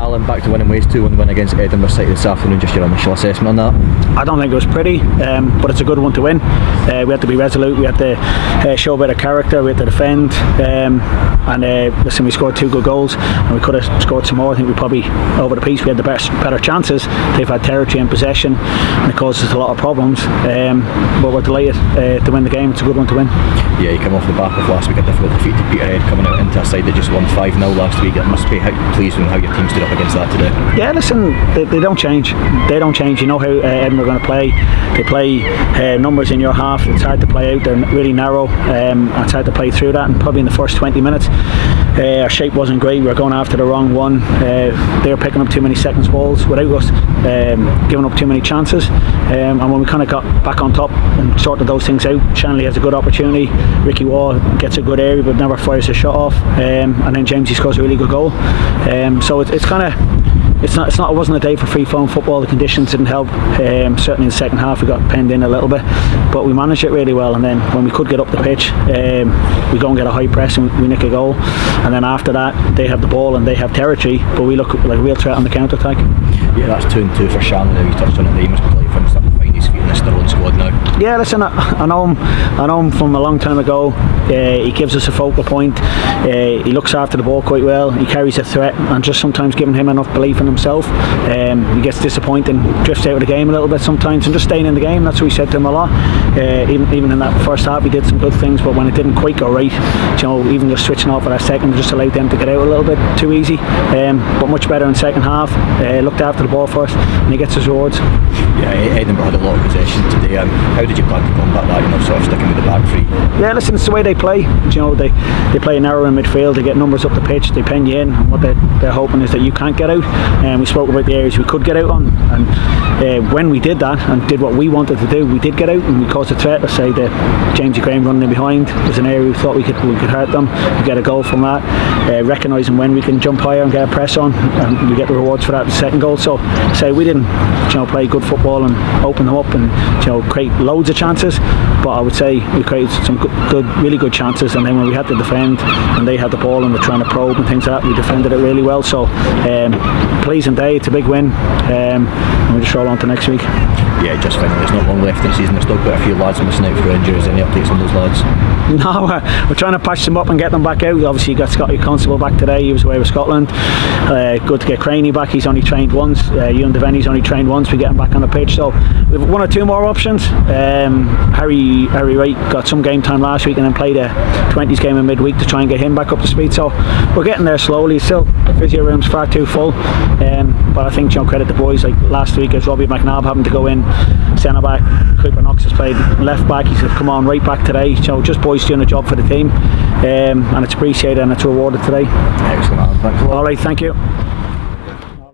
Alan, back to winning ways, 2-1 win against Edinburgh City this afternoon. Just your initial assessment on that? I don't think it was pretty, but it's a good one to win. We had to be resolute, we had to show a bit of character, we had to defend, and listen, we scored 2 good goals and we could have scored some more. I think we probably, over the piece, we had the better chances. They've had territory and possession and it caused us a lot of problems, but we're delighted to win the game. It's a good one to win. Yeah, you come off the back of last week, a difficult defeat to Peterhead, coming out into a side that just won 5-0 last week. It must be pleased with how your team stood up against that today. Yeah, listen, they don't change. They don't change. You know how Edinburgh are going to play. They play numbers in your half. It's hard to play out. They're really narrow. It's hard to play through that. And probably in the first 20 minutes, our shape wasn't great. We were going after the wrong one. They were picking up too many seconds balls without us, giving up too many chances. And when we kind of got back on top and sorted those things out, Shanley has a good opportunity. Ricky Wall gets a good area but never fires a shot off. And then Jamesy scores a really good goal. So it's kind of. It wasn't a day for free-flowing football. The conditions didn't help. Certainly in the second half we got penned in a little bit, but we managed it really well. And then when we could get up the pitch, we go and get a high press and we nick a goal. And then after that, they have the ball and they have territory, but we look like a real threat on the counter-attack. Yeah, that's 2-2 for Shannon. Now you touched on it. They must be delighted for him starting to find his feet in this Sterling squad now. Yeah, listen, I know him from a long time ago. He gives us a focal point. He looks after the ball quite well. He carries a threat, and just sometimes giving him enough belief in himself, he gets disappointed and drifts out of the game a little bit sometimes, and just staying in the game. That's what we said to him a lot. Even in that first half he did some good things, but when it didn't quite go right, you know, even just switching off for that second just allowed them to get out a little bit too easy, but much better in second half. Looked after the ball first and he gets his rewards. Yeah, Edinburgh had a lot of possession today. How did you plan to combat that, you know, sort of sticking with the back three? Yeah, listen, it's the way they play. You know, they play narrow in midfield, they get numbers up the pitch, they pen you in, and what they're hoping is that you can't get out. And we spoke about the areas we could get out on, and when we did that and did what we wanted to do, we did get out and we caused a threat. Let's say that Jamesy Graham running in behind was an area we thought we could hurt them. We get a goal from that, recognising when we can jump higher and get a press on, and we get the rewards for that in the second goal. So say we didn't, you know, play good football and open them up and, you know, create loads of chances, but I would say we created some really good chances, and then when we had to defend and they had the ball and were trying to probe and things like that, we defended it really well. So pleasing day, it's a big win, and we just roll on to next week. Yeah, just finally, there's not long left in the season. There's still quite a few lads missing out for injuries. Any updates on those lads? No, we're trying to patch them up and get them back out. Obviously you got Scotty Constable back today, he was away with Scotland. Good to get Craney back, he's only trained once. Ewan Devaney's only trained once. We get him back on the pitch, so we've 1 or 2 more options. Harry Wright got some game time last week and then played a 20s game in midweek to try and get him back up to speed, so we're getting there slowly. Still, the physio room's far too full, but I think, you know, credit the boys. Like last week, as Robbie McNabb having to go in centre back, Cooper Knox has played left back, he's come on right back today. So just boys doing a job for the team, and it's appreciated and it's rewarded today. Excellent, Alan. Thanks a lot. Alright, thank you.